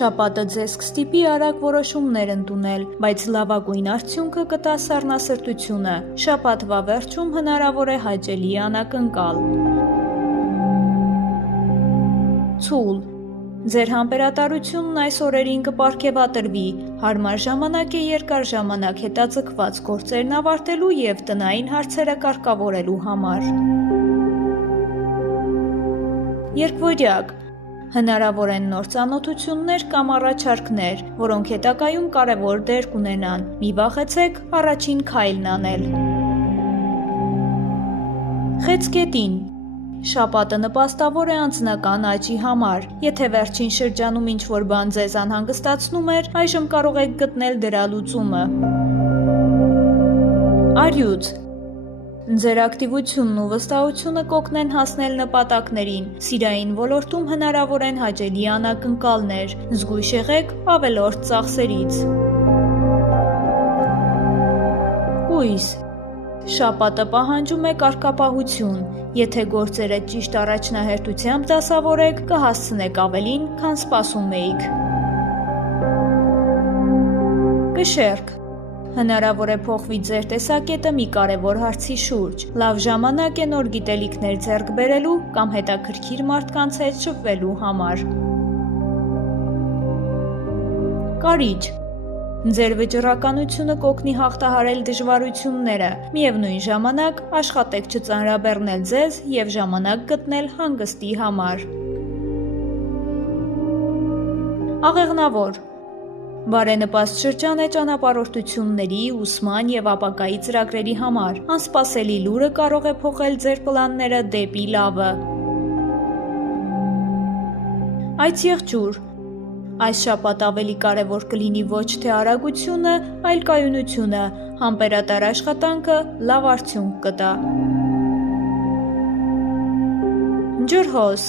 Շաբաթը ձեզ կստիպի արագ որոշումներ ընդունել, բայց լավագույն արդյունքը կտա սառնասրտությունը։ Շաբաթվա վերջում հնարավոր է հաճելի անակնկալ։ Ցուլ. Ձեր համբերատարությունն այս օրերին կպարգևատրվի, հարմար ժամանակ է երկար ժամանակ հետաձգված գործերն ավարտելու և տնային հարցերը կարգավորելու համար։ Երկվորյակ. Հնարավոր են նոր ծանոթություններ կամ առաջարկներ, որոնք հետագայում կարևոր դեր կունենան։ Մի վախեցեք առաջին քայլն անել։ Խեցգետին. Շաբաթը նպաստավոր է անձնական աճի համար։ Եթե վերջին շրջանում ինչ-որ բան ձեզ անհանգստացնում էր, այժմ կարող եք գտնել դրա լուծումը։ Արյուծ. Ձեր ակտիվությունն ու վստահությունը կօգնեն հասնել նպատակներին։ Սիրային ոլորտում հնարավոր են հաճելի անակնկալներ։ Զգույշ եղեք ավելորդ ծախսերից։ Կույս. Շաբաթը պահանջում է կարգապահություն։ Եթե գործերը ճիշտ առաջնահերթությամբ դասավորեք, կհասցնեք ավելին, քան սպասում էիք։ Կշեռք. Հնարավոր է փոխվի ձեր տեսակետը մի կարևոր հարցի շուրջ։ Լավ ժամանակ է նոր գիտելիքներ ձեռք բերելու կամ հետաքրքիր մարդկանց հետ շփվելու համար։ Կարիճ. Ձեր վճռականությունը կօգնի հաղթահարել դժվարությունները։ Միևնույն ժամանակ աշխատեք չծանրաբեռնել ձեզ և ժամանակ գտնել հանգստի համար։ Աղեղնավոր. Բարենպաստ շրջան է ճանապարհորդությունների, ուսման և ապագայի ծրագրերի համար։ Անսպասելի լուրը կարող է փոխել ձեր պլանները դեպի լավը։ Այծ եղջյուր. Այս շաբաթ ավելի կարևոր կլինի ոչ թե արագությունը, այլ կայունությունը, համբերատար աշխատանքը լավ արդյունք կտա։ Ջրհոս.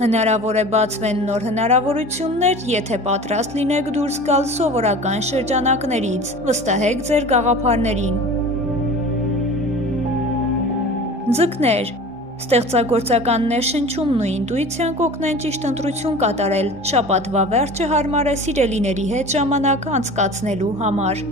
Հնարավոր է բացվեն նոր հնարավորություններ, եթե պատրաստ լինեք դուրս գալ սովորական շրջանակներից։ Վստահեք ձեր գաղափարներին։ Ձկներ. Ստեղծագործական ներշնչումն ու ինտուիցիան կօգնեն ճիշտ ընտրություն կատարել։ Շաբաթվա վերջը հարմար է սիրելիների հետ ժամանակ անցկացնելու համար։